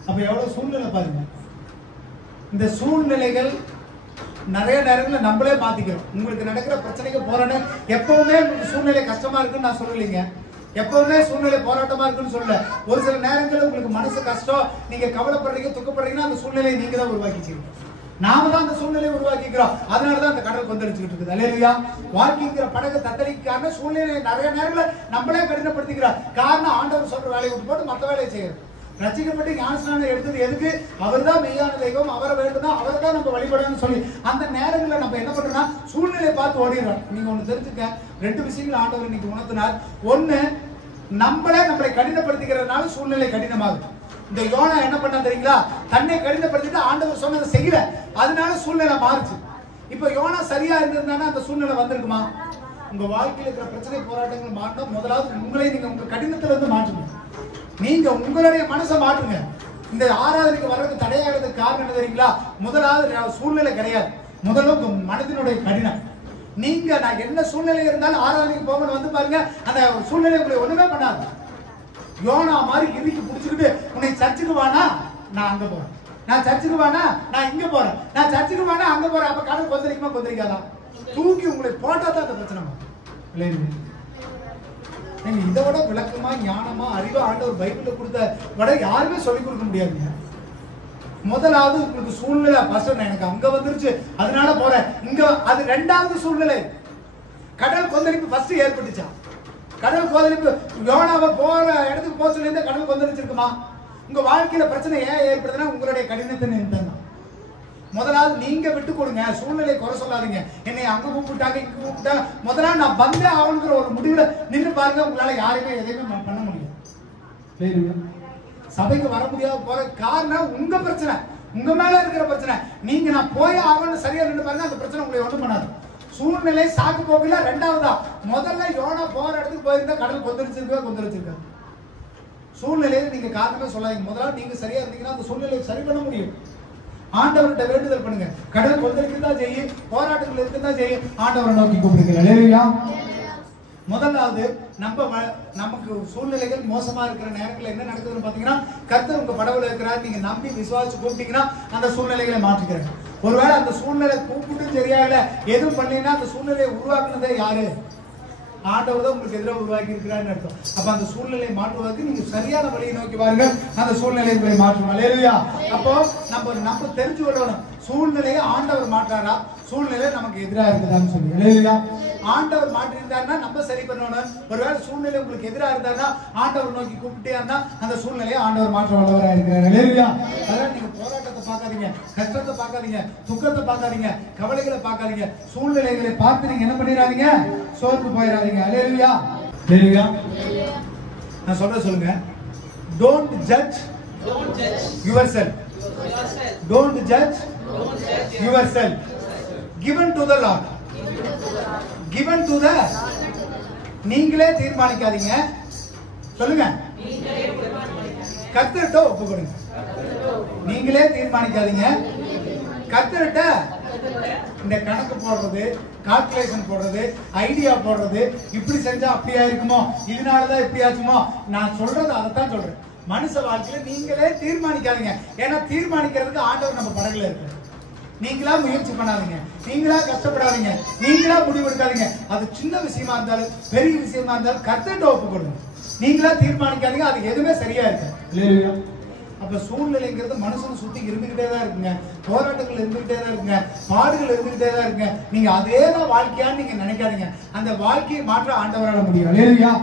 அப்ப எவ்வளவு சூழ்நிலை பாருங்க. இந்த சூழ்நிலைகள் நிறைய நேரங்களில் நம்மளே மாத்திக்கிறோம். உங்களுக்கு நடக்கிற பிரச்சனைக்கு போறேன்னு எப்பவுமே உங்களுக்கு சூழ்நிலை கஷ்டமா இருக்குன்னு நான் சொல்லலைங்க. எப்பவுமே சூழ்நிலை போராட்டமா இருக்குன்னு சொல்லல. ஒரு சில நேரங்களில் உங்களுக்கு மனசு கஷ்டம், நீங்க கவலைப்படுறீங்க, துக்கப்படுறீங்கன்னா அந்த சூழ்நிலையை நீங்க தான் உருவாக்கிக்கிறீங்க. நாம தான் அந்த சூழ்நிலையை உருவாக்கிக்கிறோம். அதனாலதான் அந்த கடல் கொந்தளிச்சுக்கிட்டு இருக்குது. அல்லேலூயா. வாழ்க்கைங்கிற படகு தத்தளிக்கான சூழ்நிலையை நிறைய நேரங்களில் நம்மளே கடினப்படுத்திக்கிறோம். காரணம் ஆண்டவர் சொல்ற வேலையை விட்டு போட்டு மற்ற வேலையை செய்யறது. ரட்சிக்கப்பட்டு ஞானஸ்நானம் எடுத்தது எதுக்கு? அவர் தான் மெய்யான தெய்வம், அவரை வேண்டும்னா அவரை தான் நம்ம வழிபடணும்னு சொல்லி அந்த நேரங்களில் நம்ம என்ன பண்றோம்னா சூழ்நிலையை பார்த்து ஓடிடுறோம். நீங்க ஒண்ணு தெரிஞ்சுக்க, 2 விஷயங்கள் ஆண்டவர் இன்னைக்கு உணர்த்தினார். ஒண்ணு, நம்மளை கடினப்படுத்திக்கிறதுனால சூழ்நிலை கடினமாகுது. இந்த யோனா என்ன பண்ணா தெரியுங்களா? தன்னை கடினப்படுத்திட்டு ஆண்டவர் சொன்னதை செய்யல, அதனால சூழ்நிலை மாறுச்சு. இப்ப யோனா சரியா இருந்திருந்தானா அந்த சூழ்நிலை வந்திருக்குமா? உங்க வாழ்க்கையில் இருக்கிற பிரச்சனை போராட்டங்கள் மாறணும். முதலாவது உங்களை நீங்க உங்க கடினத்துல இருந்து மாற்றணும். நீங்க உங்களுடைய மனசை மாற்றுங்க. இந்த ஆராதனைக்கு வர்றதுக்கு தடையாகிறதுக்கு காரணம் என்ன தெரியுங்களா? முதலாவது சூழ்நிலை கிடையாது, முதல்ல உங்க மனதினுடைய கடினம். நீங்க நான் என்ன சூழ்நிலை இருந்தாலும் ஆராதனைக்கு போகணும் வந்து பாருங்க, அந்த சூழ்நிலை உங்களை ஒண்ணுமே பண்ணாது. யோனா மாதிரி இறுக்கி பிடிச்சிக்கிட்டு உன்னை சர்ச்சுக்கு வானா நான் அங்க போறேன், நான் சர்ச்சுக்கு வானா நான் இங்க போறேன், நான் சர்ச்சுக்கு வானா அங்க போறேன். அப்ப கடல் கொந்தளிக்குமா கொந்தளிக்காதா? தூக்கி உங்களை போட்டா தான் அந்த பிரச்சனை. இதை விட விளக்கமா ஞானமா அறிவா ஆண்டவர் பைபிள்ல கொடுத்த விட யாருமே சொல்லிக் கொடுக்க முடியாதுங்க. முதலாவது உங்களுக்கு சூழ்நிலை, எனக்கு அங்க வந்துருச்சு அதனால போறேன் இங்க, அது 2வது சூழ்நிலை. கடல் கொந்தளிப்பு ஃபர்ஸ்ட் ஏற்பட்டுச்சா? கடல் கொந்தளிப்பு யோனாவை போற இடத்துக்கு போக சொல்லி கடல் கொந்தளிச்சிருக்குமா? உங்க வாழ்க்கையில பிரச்சனை ஏன் ஏற்படுதுன்னா உங்களுடைய கடினத்தை நிமித்தம் தான். முதலாவது நீங்க விட்டு கொடுங்க, சூழ்நிலை குறை சொல்லாதீங்க. என்னை அங்க கூப்பிட்டாங்க இங்க கூப்பிட்டாங்க, முதலாவது நான் வந்தே ஆகணுங்கிற ஒரு முடிவுல நின்று பாருங்க. உங்களால யாருமே எதையுமே பண்ண முடியும். சபைக்கு வர முடியாத போற காரணம் உங்க பிரச்சனை, உங்க மேல இருக்கிற பிரச்சனை. நீங்க நான் போய் ஆகணும் சரியா நின்று பாருங்க, அந்த பிரச்சனை உங்களை ஒண்ணும் பண்ணாது. சூழ்நிலை சாக்கு போக்கல. 2வதா, முதல்ல யோனா போற இடத்துக்கு போயிருந்தா கடல் கொந்தளிச்சிருக்கா. சூழ்நிலையில நீங்க காரணமே சொல்லாதீங்க. முதல்ல நீங்க சரியா இருந்தீங்கன்னா அந்த சூழ்நிலையை சரி பண்ண முடியும். ஆண்டவர்கிட்ட வேண்டுதல் பண்ணுங்க. கடல் கொந்தளிக்கதா செய்யும், போராட்டங்கள் இருக்குதா செய்யும், ஆண்டவரை நோக்கி கூப்பிடுங்க. அல்லேலூயா. முதலாவது நமக்கு சூழ்நிலைகள் மோசமா இருக்கிற நேரத்தில் என்ன நடக்குதுன்னு பாத்தீங்கன்னா, கர்த்தர் உங்க படவுல இருக்கிறார், நீங்க நம்பி விசுவாசிச்சு கூப்பிட்டீங்கன்னா அந்த சூழ்நிலைகளை மாற்றிக்கிறாங்க. ஒருவேளை அந்த சூழ்நிலை கூப்பிட்டு சரியாகல எதுவும் பண்ணீங்கன்னா அந்த சூழ்நிலையை உருவாக்குனதே யாரு? ஆண்டவர் தான் உங்களுக்கு எதிராக உருவாக்கி இருக்கிறான்னு அர்த்தம். அப்ப அந்த சூழ்நிலையை மாற்றுவதற்கு நீங்க சரியான வழியை நோக்கி பாருங்க, அந்த சூழ்நிலைகளை மாற்றுவோம். அல்லேலூயா. அப்போ நம்ம தெரிஞ்சு கொள்ளணும், சூழ்நிலையை ஆண்டவர் மாற்றாரா, சூழ்நிலை நமக்கு எதிராக இருக்குதான்னு சொல்லி. அல்லேலூயா. ஆண்டவர் மாற்றி இருந்தாருன்னா நம்ம சரி பண்ணணும். ஒருவேளை சூழ்நிலை உங்களுக்கு எதிராக இருந்தாருன்னா ஆண்டவர் நோக்கி கூப்பிட்டே இருந்தா அந்த சூழ்நிலையை ஆண்டவர் மாற்ற வல்லவராக இருக்கிறார். அல்லேலூயா. அதனால நீங்க போராட்டத்தை பார்க்காதீங்க, கஷ்டத்தை பார்க்காதீங்க, துக்கத்தை பார்க்காதீங்க, கவலைகளை பார்க்காதீங்க. சூழ்நிலைகளை பார்த்து நீங்க என்ன பண்ணிடாதீங்க, சோர்ந்து போயிடாதீங்க. அல்லேலூயா. அல்லேலூயா. நான் சொல்லுங்க, don't judge yourself. Don't judge yourself. Given to the Lord. Given to the, நீங்களே தீர்மானிக்காதீங்க. சொல்லுங்க, கர்த்தர்கிட்ட ஒப்பு கொடுங்க. நீங்களே தீர்மானிக்காதீங்க, கர்த்தர்கிட்ட இந்த கணக்கு போடுறது, கால்குலேஷன் போடுறது, ஐடியா போடுறது, இப்படி செஞ்சா அப்படியா இருக்குமோ, இதனாலதான் இப்படி ஆச்சுமோ. நான் சொல்றது அதைத்தான் சொல்றேன். மனுஷ வாழ்க்கையில நீங்களே தீர்மானிக்காதீங்க. ஏன்னா தீர்மானிக்கிறதுக்கு ஆண்டவர் நம்ம படகுல இருக்கு. நீங்களா முயற்சி பண்ணாதீங்க, நீங்களா கஷ்டப்படாதீங்க, நீங்களா முடிவெடுக்காதீங்க. அது சின்ன விஷயமா இருந்தாலும் பெரிய விஷயமா இருந்தாலும் கர்த்தர்கிட்ட ஒப்பு கொடுங்க. நீங்களா தீர்மானிக்காதீங்க, அது எதுவுமே சரியா இருக்கு. இல்லையா? அப்ப சூழ்நிலைங்கிறது மனுஷனை சுத்தி இருந்துகிட்டே தான் இருக்குங்க, போராட்டங்கள் இருந்துகிட்டே தான் இருக்குங்க, பாடுகள் இருந்துகிட்டே தான் இருக்குங்க. நீங்க அதேதான் வாழ்க்கையான்னு நீங்க நினைக்காதீங்க. அந்த வாழ்க்கையை மாற்ற ஆண்டவரால் முடியும். இல்லையா?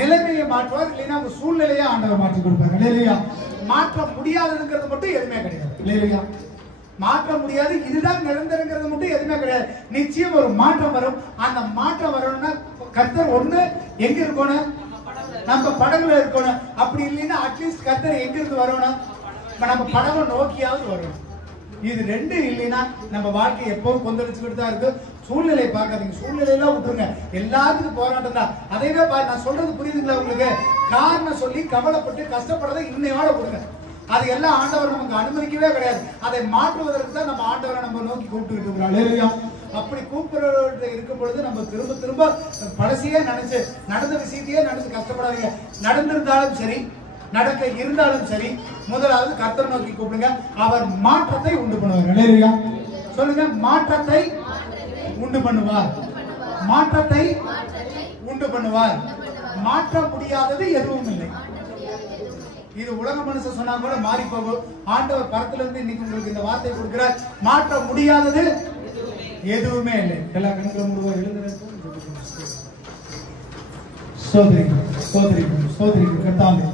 நிலைமையை மாற்றுவார், இல்லைன்னா உங்க சூழ்நிலையை ஆண்டவர் மாற்றி கொடுப்பாங்க. இல்லையா? மாற்ற முடியாதுங்கிறது மட்டும் எதுவுமே கிடையாது. இல்லையா? மாற்ற முடியாது, இதுதான் நிரந்தரங்கிறது மட்டும் எதுவுமே கிடையாது. நிச்சயம் ஒரு மாற்றம் வரும். அந்த மாற்றம் வரணும்னா கர்த்தர் ஒண்ணு எங்க இருக்கணும், நம்ம படகுல இருக்கணும். அப்படி இல்லைன்னா அட்லீஸ்ட் கர்த்தர் எங்க இருந்து வரணும், நம்ம படவை நோக்கியாவது வரணும். இது 2 இல்லைன்னா நம்ம வாழ்க்கை எப்பவும் கொந்தளிச்சுக்கிட்டு தான் இருக்கு. சூழ்நிலை பார்க்காதீங்க, சூழ்நிலையெல்லாம் விட்டுருங்க. எல்லாத்துக்கும் போராட்டம் தான். அதைவே நான் சொல்றது புரியுதுங்களா உங்களுக்கு? காரணம் சொல்லி கவலைப்பட்டு கஷ்டப்படுறதை இன்னையோட விடுங்க. அது எல்லாம் ஆண்டவர் நமக்கு அனுமதிக்கவே கிடையாது. அதை மாற்றுவதற்கு தான் நம்ம ஆண்டவரை நம்ம நோக்கி கூப்பிட்டு இருக்கிறோம். அப்படி கூப்பிடுற இருக்கும் பொழுது நம்ம திரும்ப திரும்ப பழசையே நினைச்சு, நடந்த விஷயத்தையே நினைச்சு கஷ்டப்படாதீங்க. நடந்திருந்தாலும் சரி, நடக்க இருந்தாலும் சரி, முதலாவது கர்த்தர் நோக்கி கூப்பிடுங்க. அவர் மாற்றத்தை உண்டு பண்ணுவார். சொல்லுங்க, மாற்றத்தை உண்டு பண்ணுவார். மாற்றத்தை உண்டு பண்ணுவார். மாற்ற முடியாதது எதுவும் இல்லை. இது உலக மனுஷன் சொன்னா கூட மாறி போகும். ஆண்டவர் பரத்துல இருந்து இன்னைக்கு உங்களுக்கு இந்த வார்த்தை கொடுக்கிறார். மாற்ற முடியாதது எதுவுமே இல்லை. எல்லா கணக்குல முழுவதும் எழுதுறது சோதரி சோதரி சோதரி கர்த்தாவே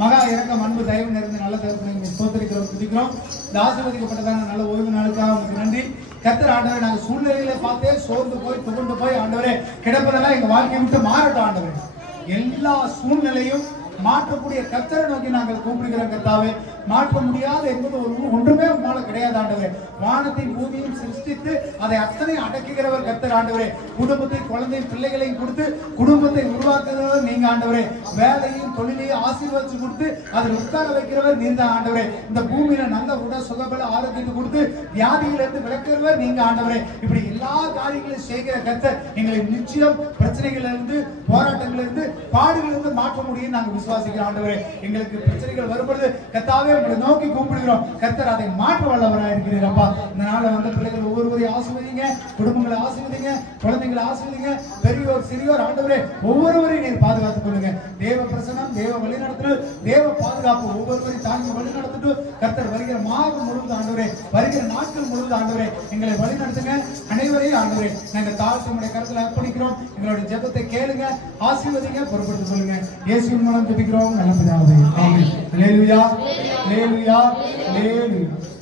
மகா இறக்கம் அன்பு தயவு நிறைந்த நல்ல தகப்பனை ஸ்தோத்திரிக்கிறோம், துதிக்கிறோம். இந்த ஆசீர்வதிக்கப்பட்டதான நல்ல ஓய்வு நாளுக்காக உங்களுக்கு நன்றி. கர்த்தர் ஆண்டவரே, நாங்கள் சூழ்நிலைகளை பார்த்தே சோர்ந்து போய் துவண்டு போய் ஆண்டவரே கிடப்பதெல்லாம் எங்க வாழ்க்கையை விட்டு மாறட்டும் ஆண்டவரே. எல்லா சூழ்நிலையும் மாற்றக்கூடிய கர்த்தரை நோக்கி நாங்கள் கூப்பிடுகிறோம் கர்த்தாவே. மாற்ற முடியாத என்பது ஒன்றுமே உங்களால கிடையாது ஆண்டவரே. வானத்தையும் பூமியையும் சிருஷ்டித்து அதை அத்தனை அடக்குகிறவர் கர்த்தர் ஆண்டவரே. குடும்பத்தை குழந்தையும் பிள்ளைகளையும் கொடுத்து குடும்பத்தை உருவாக்குகிறவர் நீங்க ஆண்டவரே. வேலையும் தொழிலையும் ஆசீர்வதிச்சு கொடுத்து அதில் உட்கார வைக்கிறவர் நீங்க ஆண்டவரே. இந்த பூமியில நல்ல உடல் சுகபல ஆரோக்கியத்தை கொடுத்து வியாதியிலிருந்து விளக்குறவர் நீங்க ஆண்டவரே. இப்படி எல்லா காரியங்களையும் செய்கிற கர்த்தர் எங்களை நிச்சயம் பிரச்சனைகள் இருந்து போராட்டங்களிலிருந்து பாடுகளிலிருந்து மாற்ற முடியும் நாங்கள் விசுவாசிக்கிறோம் ஆண்டவரே. எங்களுக்கு பிரச்சனைகள் வரும்பொழுது கர்த்தாவே உங்களை நோக்கி கூப்பிடுகிறோம். கர்த்தர் அதை மாற்ற வல்லவராக இருக்கிறீரப்பா. இந்த நாளை வந்த பிள்ளைகள் ஒவ்வொருவரையும் ஆசீர்வதிங்க, குடும்பங்களை ஆசீர்வதிங்க, குழந்தைங்களை ஆசீர்வதிங்க, பெரியோர் சிறியோர் ஆண்டவரே ஒவ்வொருவரையும் நீர் பாதுகாத்துக் கொள்ளுங்க. தேவ பிரசனம், தேவ வழிநடத்தல், தேவ பாதுகாப்பு ஒவ்வொருவரையும் தாங்கி வழி நடத்திட்டு கர்த்தர் வருகிற மாதம் முழுவதும் ஆண்டவரே, வருகிற நாட்கள் முழுவதும் ஆண்டவரே எங்களை வழி நடத்துங்க. அனைவரையும் ஆண்டவரே நாங்கள் தாழ்த்தி உடைய கருத்துல அர்ப்பணிக்கிறோம். எங்களுடைய ஜெபத்தை கேளுங்க, ஆசீர்வதிங்க, பொறுப்படுத்திக் கொள்ளுங்க. இயேசுவின் மூலம் ஜெபிக்கிறோம் நல்ல பிதாவே. ஆமென். அல்லேலூயா, அல்லேலூயா, அல்லேலூயா.